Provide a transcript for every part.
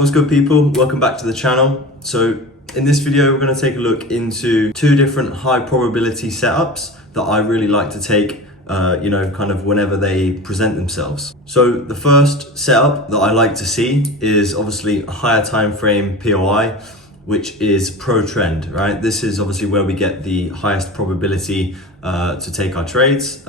What's good, people? Welcome back to the channel. So in this video, we're going to take a look into two different high probability setups that I really like to take, kind of whenever they present themselves. So the first setup that I like to see is obviously a higher time frame POI, which is pro trend, right? This is obviously where we get the highest probability to take our trades.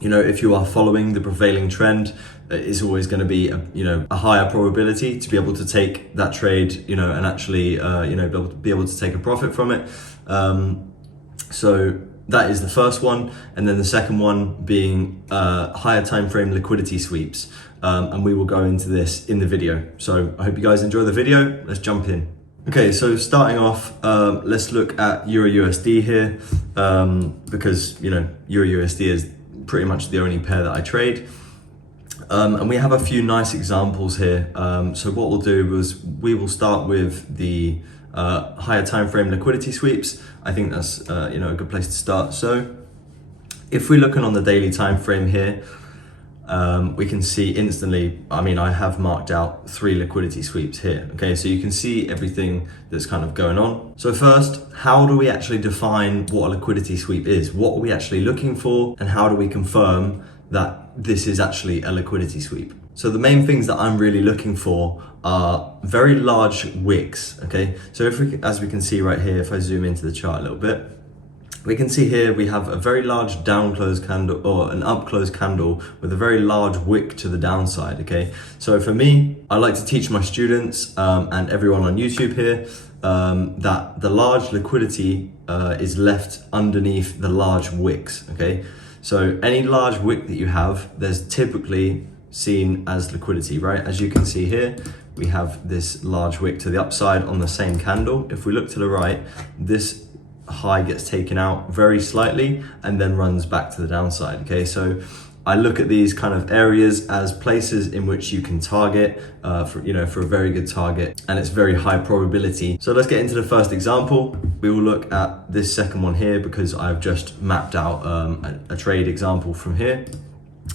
If you are following the prevailing trend, it's always going to be a higher probability to be able to take that trade, and actually be able to take a profit from it. So that is the first one, and then the second one being higher time frame liquidity sweeps, and we will go into this in the video. So I hope you guys enjoy the video. Let's jump in. Okay, so starting off, let's look at Euro USD here, because Euro USD is pretty much the only pair that I trade. And we have a few nice examples here. So what we'll do is we will start with the higher time frame liquidity sweeps. I think that's a good place to start. So if we're looking on the daily time frame here, we can see instantly, I have marked out 3 liquidity sweeps here. Okay, so you can see everything that's kind of going on. So first, how do we actually define what a liquidity sweep is? What are we actually looking for? And how do we confirm that this is actually a liquidity sweep? So the main things that I'm really looking for are very large wicks. Okay, so as we can see right here, if I zoom into the chart a little bit, we can see here we have a very large down close candle or an up close candle with a very large wick to the downside. Okay, so for me, I like to teach my students and everyone on YouTube here that the large liquidity is left underneath the large wicks. Okay, so any large wick that you have, there's typically seen as liquidity, right? As you can see here, we have this large wick to the upside on the same candle. If we look to the right, this high gets taken out very slightly and then runs back to the downside. Okay, so I look at these kind of areas as places in which you can target for a very good target, and it's very high probability. So let's get into the first example. We will look at this second one here because I've just mapped out a trade example from here.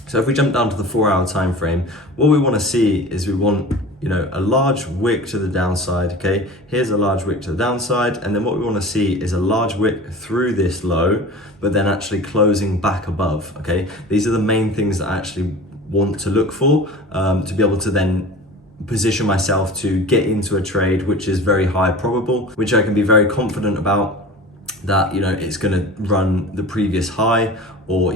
So if we jump down to the 4-hour time frame, what we want to see is we want a large wick to the downside. Okay, here's a large wick to the downside, and then what we want to see is a large wick through this low, but then actually closing back above. Okay, these are the main things that I actually want to look for to be able to then position myself to get into a trade which is very high probable, which I can be very confident about that it's going to run the previous high or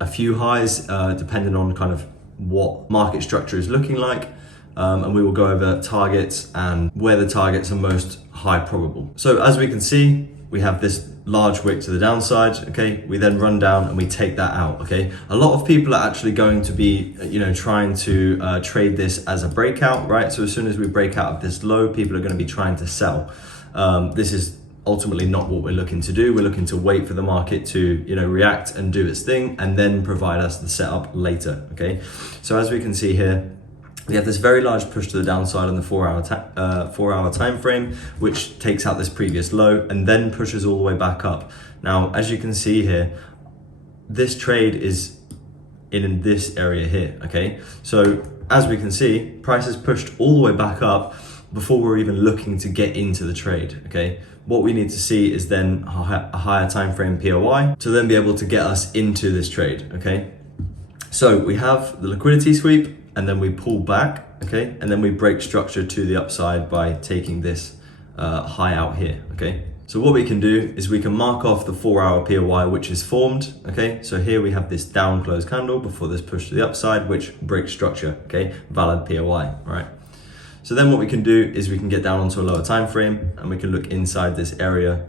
a few highs, depending on kind of what market structure is looking like. And we will go over targets and where the targets are most high probable. So as we can see, we have this large wick to the downside. Okay, we then run down and we take that out. Okay, a lot of people are actually going to be trying to trade this as a breakout, right? So as soon as we break out of this low, people are going to be trying to sell. This is ultimately not what we're looking to do. We're looking to wait for the market to react and do its thing and then provide us the setup later. Okay, so as we can see here, we have this very large push to the downside on the 4-hour time frame, which takes out this previous low and then pushes all the way back up. Now, as you can see here, this trade is in this area here. Okay, so as we can see, price has pushed all the way back up before we're even looking to get into the trade. Okay, what we need to see is then a higher time frame POI to then be able to get us into this trade. Okay, so we have the liquidity sweep, and then we pull back, okay? And then we break structure to the upside by taking this high out here, okay? So what we can do is we can mark off the 4-hour POI which is formed, okay? So here we have this down close candle before this push to the upside, which breaks structure, okay? Valid POI, right? So then what we can do is we can get down onto a lower time frame and we can look inside this area,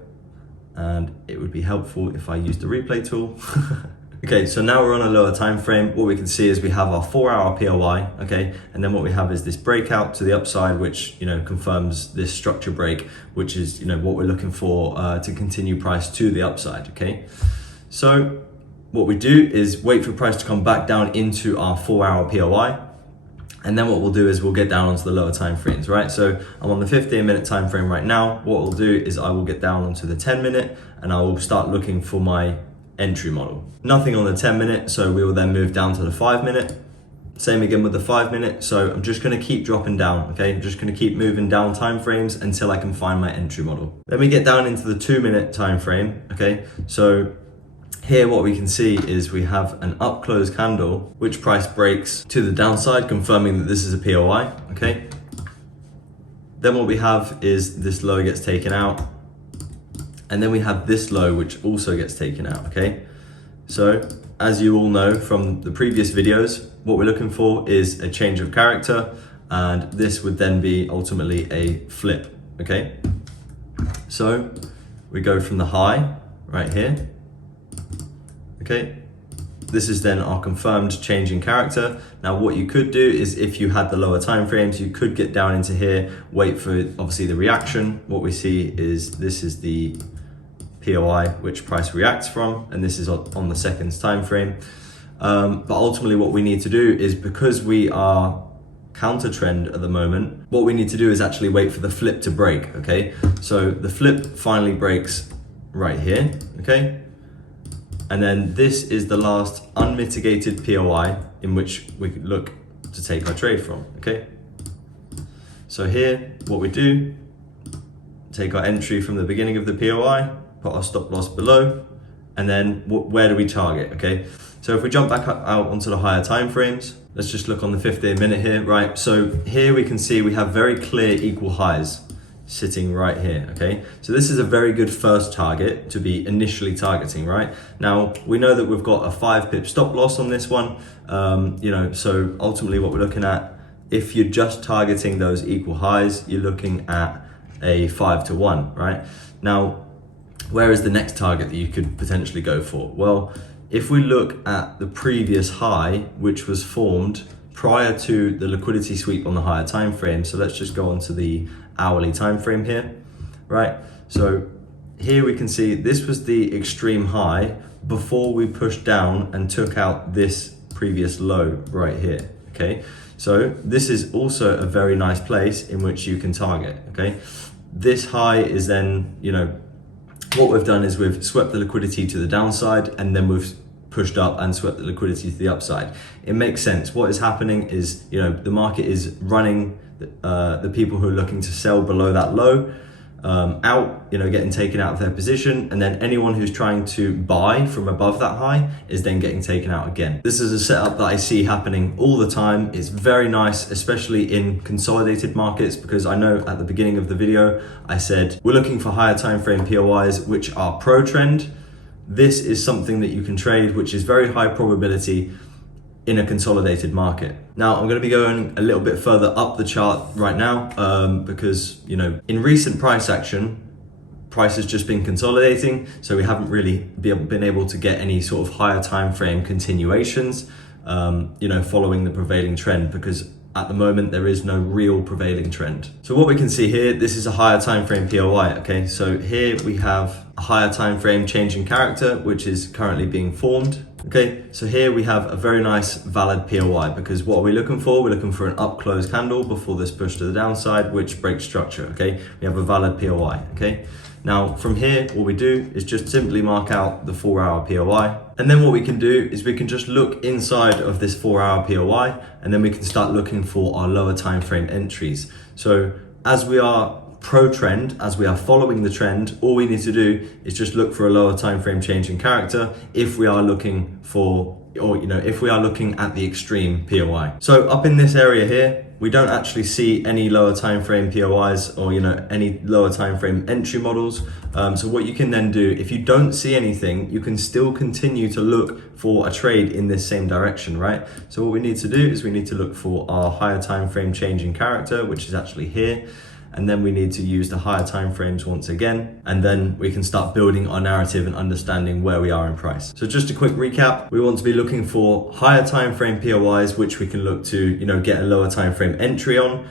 and it would be helpful if I used the replay tool. Okay, so now we're on a lower time frame. What we can see is we have our 4-hour POI, okay? And then what we have is this breakout to the upside, which, confirms this structure break, which is, what we're looking for to continue price to the upside, okay? So what we do is wait for price to come back down into our 4-hour POI. And then what we'll do is we'll get down onto the lower time frames, right? So I'm on the 15-minute time frame right now. What we'll do is I will get down onto the 10-minute and I will start looking for my entry model. Nothing on the 10-minute, so we will then move down to the 5-minute. Same again with the 5 minute. So I'm just gonna keep dropping down, okay? I'm just gonna keep moving down time frames until I can find my entry model. Then we get down into the 2 minute time frame, okay? So here what we can see is we have an up close candle, which price breaks to the downside, confirming that this is a POI, okay? Then what we have is this low gets taken out, and then we have this low, which also gets taken out, okay? So as you all know from the previous videos, what we're looking for is a change of character, and this would then be ultimately a flip, okay? So we go from the high right here, okay? This is then our confirmed change in character. Now what you could do is, if you had the lower time frames, you could get down into here, wait for obviously the reaction. What we see is this is the POI which price reacts from, and this is on the seconds time frame. But ultimately what we need to do is, because we are counter trend at the moment, what we need to do is actually wait for the flip to break, okay? So the flip finally breaks right here, okay? And then this is the last unmitigated POI in which we could look to take our trade from, okay? So here, what we do, take our entry from the beginning of the POI, put our stop loss below, and then where do we target, okay? So if we jump back out onto the higher time frames, let's just look on the 15 minute here, right? So here we can see we have very clear equal highs sitting right here, okay? So this is a very good first target to be initially targeting, right? Now, we know that we've got a 5 pip stop loss on this one, you know, so ultimately what we're looking at, if you're just targeting those equal highs, you're looking at a 5 to 1, right? Now, where is the next target that you could potentially go for? Well, if we look at the previous high, which was formed prior to the liquidity sweep on the higher time frame, so let's just go on to the hourly time frame here, right? So here we can see this was the extreme high before we pushed down and took out this previous low right here, okay? So this is also a very nice place in which you can target, okay? This high is then, you know, what we've done is we've swept the liquidity to the downside, and then we've pushed up and swept the liquidity to the upside. It makes sense. What is happening is, you know, the market is running the people who are looking to sell below that low out, you know, getting taken out of their position, and then anyone who's trying to buy from above that high is then getting taken out again. This is a setup that I see happening all the time. It's very nice, especially in consolidated markets, because I know at the beginning of the video I said we're looking for higher time frame POIs which are pro trend. This is something that you can trade, which is very high probability in a consolidated market. Now, I'm going to be going a little bit further up the chart right now because, you know, in recent price action, price has just been consolidating, so we haven't really been able to get any sort of higher time frame continuations, you know, following the prevailing trend, because at the moment there is no real prevailing trend. So what we can see here, this is a higher time frame POI, okay? So here we have a higher time frame change in character, which is currently being formed. Okay, so here we have a very nice valid POI, because what are we looking for? We're looking for an up close candle before this push to the downside, which breaks structure, okay? We have a valid POI, okay? Now from here, what we do is just simply mark out the 4-hour POI. And then what we can do is we can just look inside of this 4-hour POI, and then we can start looking for our lower time frame entries. So as we are pro trend, as we are following the trend, all we need to do is just look for a lower time frame change in character if we are looking for, or you know, if we are looking at the extreme POI. So up in this area here, we don't actually see any lower time frame POIs or, you know, any lower time frame entry models. So what you can then do, if you don't see anything, you can still continue to look for a trade in this same direction, right? So what we need to do is we need to look for our higher time frame change in character, which is actually here. And then we need to use the higher time frames once again, and then we can start building our narrative and understanding where we are in price. So just a quick recap, we want to be looking for higher time frame POIs, which we can look to, you know, get a lower time frame entry on.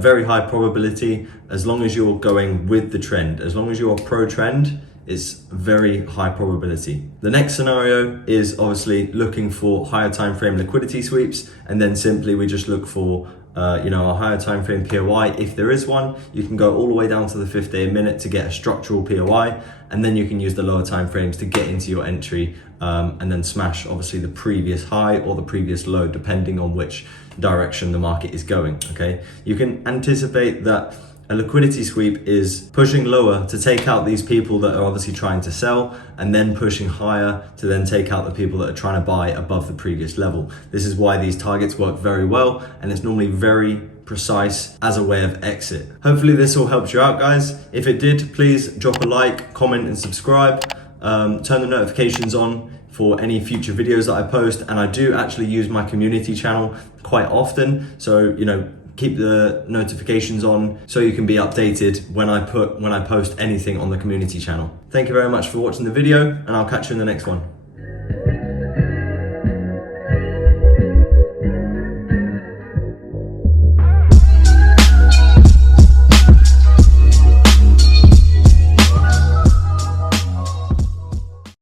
Very high probability, as long as you're going with the trend, as long as you're pro trend, it's very high probability. The next scenario is obviously looking for higher time frame liquidity sweeps, and then simply we just look for a higher time frame POI. If there is one, you can go all the way down to the 50 a minute to get a structural POI, and then you can use the lower time frames to get into your entry and then smash obviously the previous high or the previous low, depending on which direction the market is going. Okay, you can anticipate that a liquidity sweep is pushing lower to take out these people that are obviously trying to sell, and then pushing higher to then take out the people that are trying to buy above the previous level. This is why these targets work very well, and it's normally very precise as a way of exit. Hopefully this all helps you out, guys. If it did, please drop a like, comment and subscribe. Turn the notifications on for any future videos that I post, and I do actually use my community channel quite often, so keep the notifications on so you can be updated when I post anything on the community channel. Thank you very much for watching the video, and I'll catch you in the next one.